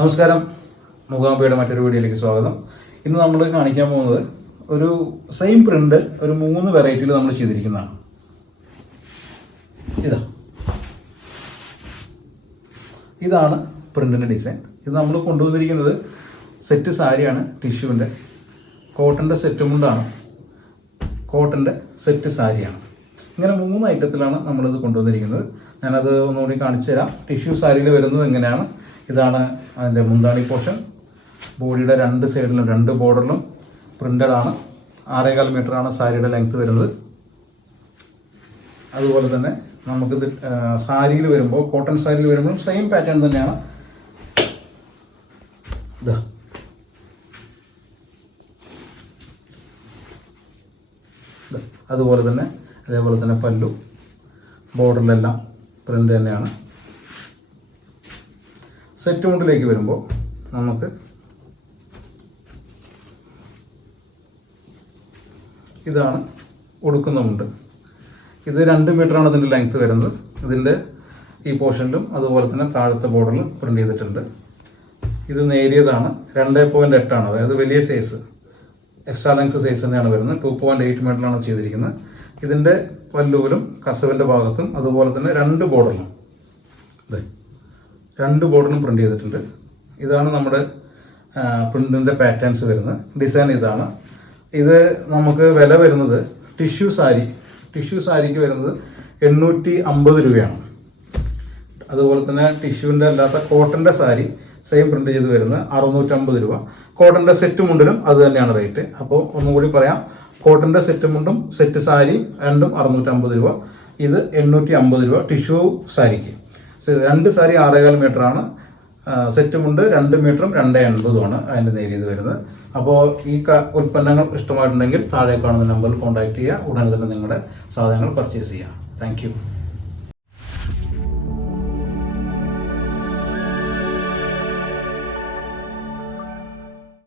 നമസ്കാരം, മൂകാംബികയുടെ മറ്റൊരു വീഡിയോയിലേക്ക് സ്വാഗതം. ഇന്ന് നമ്മൾ കാണിക്കാൻ പോകുന്നത് ഒരു സെയിം പ്രിൻ്റ് ഒരു 3 വെറൈറ്റിയിൽ നമ്മൾ ചെയ്തിരിക്കുന്നതാണ്. ഇതാണ് പ്രിൻ്റിൻ്റെ ഡിസൈൻ. ഇത് നമ്മൾ കൊണ്ടുവന്നിരിക്കുന്നത് സെറ്റ് സാരിയാണ്, ടിഷ്യൂവിൻ്റെ കോട്ടൻ്റെ സെറ്റ് മുണ്ടാണ്, കോട്ടൻ്റെ സെറ്റ് സാരിയാണ്. ഇങ്ങനെ 3 ഐറ്റത്തിലാണ് നമ്മളിത് കൊണ്ടുവന്നിരിക്കുന്നത്. ഞാനത് ഒന്നുകൂടി കാണിച്ചു തരാം. ടിഷ്യൂ സാരിയിൽ വരുന്നത് എങ്ങനെയാണ്. ഇതാണ് അതിൻ്റെ മുന്താണി പോർഷൻ. ബോഡിയുടെ 2 സൈഡിലും 2 ബോർഡറിലും പ്രിൻ്റഡാണ്. 6.25 മീറ്ററാണ് സാരിയുടെ ലെങ്ത്ത് വരുന്നത്. അതുപോലെ തന്നെ നമുക്കിത് സാരിയിൽ വരുമ്പോൾ, കോട്ടൺ സാരിയിൽ വരുമ്പോൾ സെയിം പാറ്റേൺ തന്നെയാണ്. അതുപോലെ തന്നെ അതേപോലെ തന്നെ പല്ലു, ബോർഡറിലെല്ലാം പ്രിൻ്റ് തന്നെയാണ്. സെറ്റ് മുണ്ടിലേക്ക് വരുമ്പോൾ നമുക്ക് ഇതാണ് ഉടുക്കുന്ന മുണ്ട്. ഇത് 2 മീറ്ററാണ് ഇതിൻ്റെ ലെങ്ത്ത് വരുന്നത്. ഇതിൻ്റെ ഈ പോർഷനിലും അതുപോലെ തന്നെ താഴത്തെ ബോർഡറിലും പ്രിൻ്റ് ചെയ്തിട്ടുണ്ട്. ഇത് നേരിയതാണ്, 2.8 ആണ്, അതായത് വലിയ സൈസ്, എക്സ്ട്രാ ലെങ്ത്ത് സൈസ് തന്നെയാണ് വരുന്നത്. 2.8 മീറ്ററാണ് ചെയ്തിരിക്കുന്നത്. ഇതിൻ്റെ പല്ലുവിലും കസവിൻ്റെ ഭാഗത്തും അതുപോലെ തന്നെ 2 ബോർഡറിലും 2 ബോർഡറിലും പ്രിൻ്റ് ചെയ്തിട്ടുണ്ട്. ഇതാണ് നമ്മുടെ പ്രിൻറ്റിൻ്റെ പാറ്റേൺസ് വരുന്നത്. ഡിസൈൻ ഇതാണ്. ഇത് നമുക്ക് വില വരുന്നത് ടിഷ്യൂ സാരിക്ക് വരുന്നത് 850 രൂപയാണ്. അതുപോലെ തന്നെ ടിഷ്യൂവിൻ്റെ അല്ലാത്ത കോട്ടൻ്റെ സാരി സെയിം പ്രിൻ്റ് ചെയ്ത് വരുന്നത് 650 രൂപ. കോട്ടൻ്റെ സെറ്റ് മുണ്ടിനും അത് തന്നെയാണ് റേറ്റ്. അപ്പോൾ ഒന്നും കൂടി പറയാം, കോട്ടൻ്റെ സെറ്റ് മുണ്ടും സെറ്റ് സാരിയും രണ്ടും 650 രൂപ. ഇത് 850 രൂപ ടിഷ്യൂ സാരിക്ക്. 2 സാരി 6.25 മീറ്ററാണ്. സെറ്റ് മുണ്ട് 2 മീറ്ററും 2.80 അതിൻ്റെ നേരിയത് വരുന്നത്. അപ്പോൾ ഈ ഉൽപ്പന്നങ്ങൾ ഇഷ്ടമായിട്ടുണ്ടെങ്കിൽ താഴെ കാണുന്ന നമ്പറിൽ കോൺടാക്ട് ചെയ്യുക. ഉടനെ തന്നെ നിങ്ങളുടെ സാധനങ്ങൾ പർച്ചേസ് ചെയ്യുക. താങ്ക്